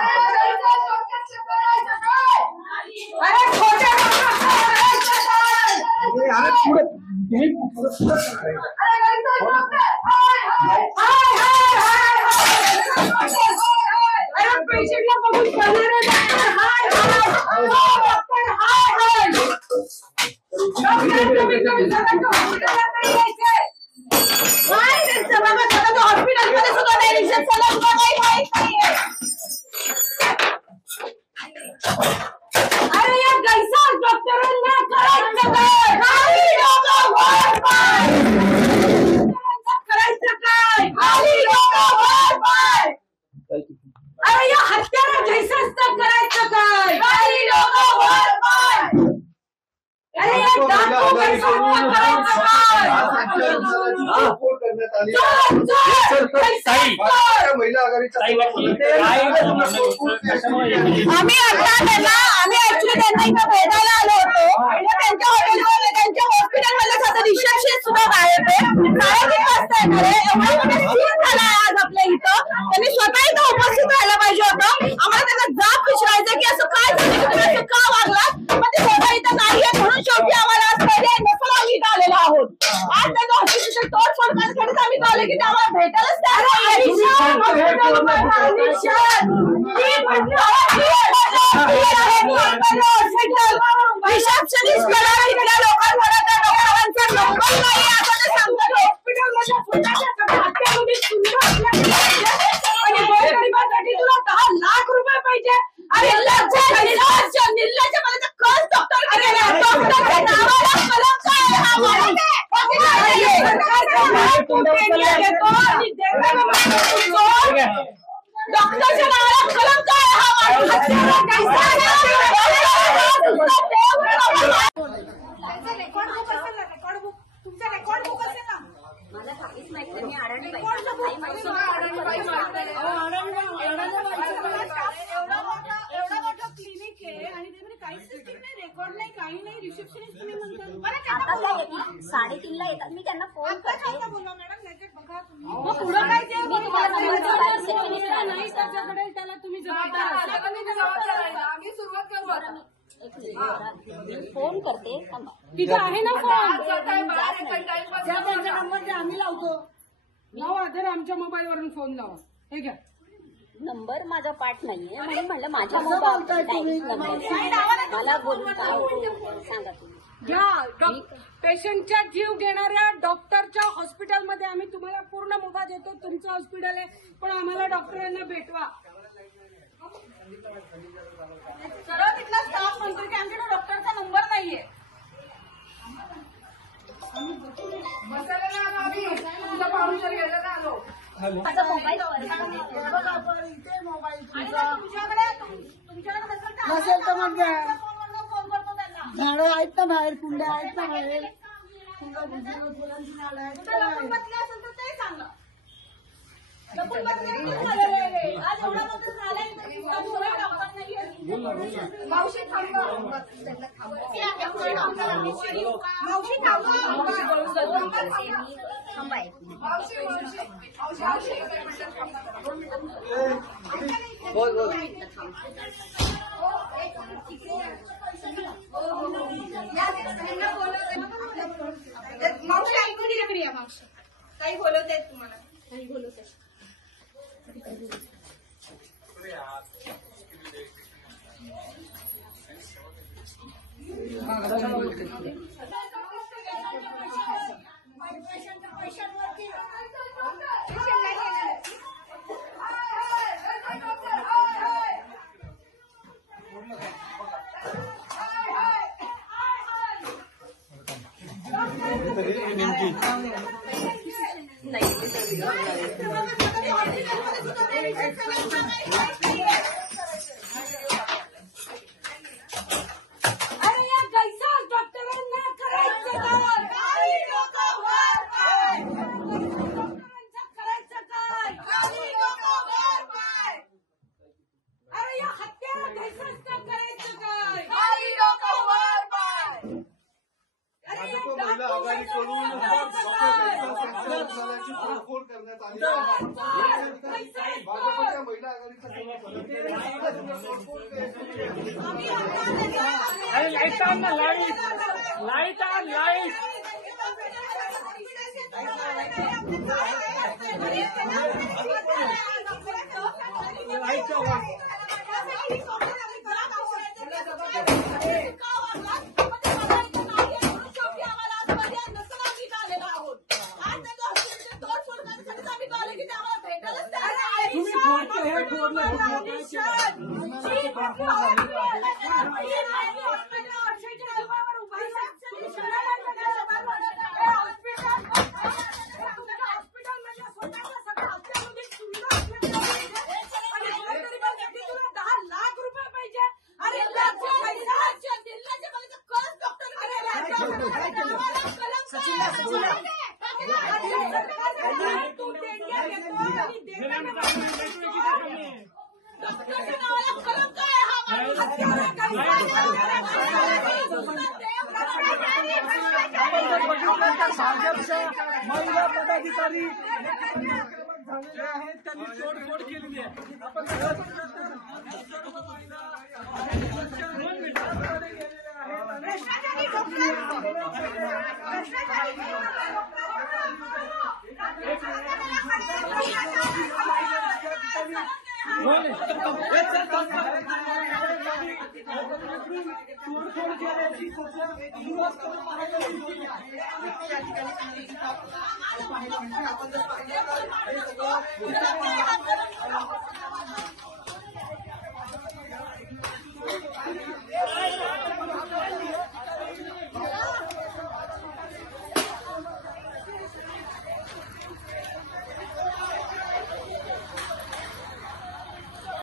आम्ही ऍक्च्युली त्यांना इथं भेटायला आलो होतो. त्यांच्या हॉटेलमध्ये त्यांच्या हॉस्पिटलमध्ये स्वतः रिसेप्शनिस्ट सुद्धा गायब आहे. 3:30 वाजता येणार आहे. एवढा मोठा सीन झाला आज आपल्या इथं. त्यांनी स्वतः इथं उपस्थित राहायला पाहिजे होतं. आम्हाला त्यांना जाब विचारायचं की असं काय झालं, की तुम्ही असं का वागलात. पण ते स्वतः इथं नाहीये म्हणून शेवटी आम्हाला आज पहिले नसून आम्ही इथं आलेलो आहोत. आज त्यांचं हॉस्पिटल तोडफोड करण्यासाठी आम्ही आले की आम्हाला भेटायलाच तयार रिसेप्शनिस्ट इथल्या लोकांवर त्या डॉक्टरांचा नंबर नाही असं ते सांगतात. हॉस्पिटलमध्ये तुला 10 लाख रुपये पाहिजे. अरे निर्लज्ज मला कस डॉक्टर डॉक्टरच्या नावाला कलंक आहे हा. डॉक्टरच्या नावाला कलंक आहे हा. तुमचा रेकॉर्ड बुक असेल ना. मला काहीच माहित नाही. एवढा मोठा क्लिनिक आहे आणि त्यामध्ये काहीच सिस्टीम नाही, रेकॉर्ड नाही, काही नाही. रिसेप्शनिस्ट तुम्ही म्हणता 3:30ला येतात. मी त्यांना फोन करते. बोला मॅडम नाहीतर बघा तुम्ही मग पुढं काय ते नाही त्याच्याकडे त्याला तुम्ही जबाबदार आम्ही सुरुवात करू. फोन करते. तिथे आहे ना फोन, त्यांचा नंबर द्या आम्ही लावतो. लावा जर आमच्या मोबाईल वरून फोन लावा. हे घ्या नंबर. माझा पाठ नाहीये म्हणून म्हणलं माझ्या मोबाईल मला बोलून सांगा तुम्ही. घ्या. पेशंटचा जीव घेणाऱ्या डॉक्टरच्या हॉस्पिटलमध्ये आम्ही तुम्हाला पूर्ण मुभा देतो. तुमचं हॉस्पिटल आहे पण आम्हाला डॉक्टरांना भेटवा. सरळ तिथला स्टाफ म्हणतो की आमच्याकडे डॉक्टरचा नंबर नाहीये. तुमचा पाहुणचार घ्यायला ना आलो. नसेल तर मग झाडं आहेत ना बाहेर, कुंड्या आहेत ना बाहेर. मावशी ऐकून तिच्याकडे या. मावशी काही बोलवत आहेत तुम्हाला, काही बोलवत आहेत. भाजपच्या महिला आघाडीचा लाईट आण ना, लाईट लाईट आण, लाईट महिला पदाधिकारी झालेले आहेत, त्यांनी तोडफोड केलेली आहे. आपण तोडफोड केल्याची पाहायला